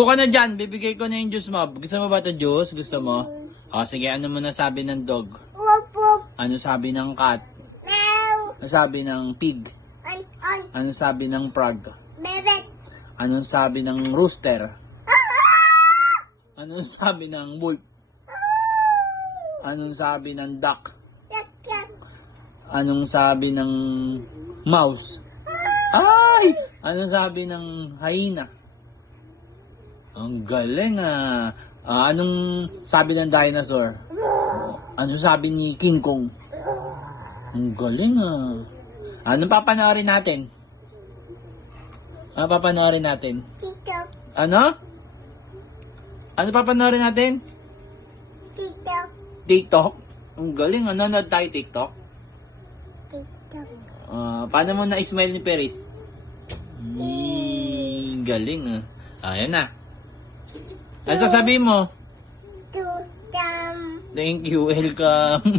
Buka na dyan, bibigay ko na yung juice mo. Gusto mo ba ito juice? Gusto mo? O sige, ano mo na sabi ng dog? Ano sabi ng cat? Ano sabi ng pig? Ano sabi ng frog? Anong sabi ng rooster? Anong sabi ng wolf? Anong sabi ng duck? Anong sabi ng mouse? Ay! Anong sabi ng hyena? Ang galing ah. Anong sabi ng dinosaur? Anong sabi ni King Kong? Ang galing ah. Anong papanoorin natin? Ano papanoorin natin? TikTok. Ano? Ano papanoorin natin? TikTok. TikTok? Ang galing, nanonood tayo TikTok? TikTok. Paano mo na-smile ni Peris? Galing ah. Ayan na. Ano sasabihin mo? Tutam. Thank you, welcome.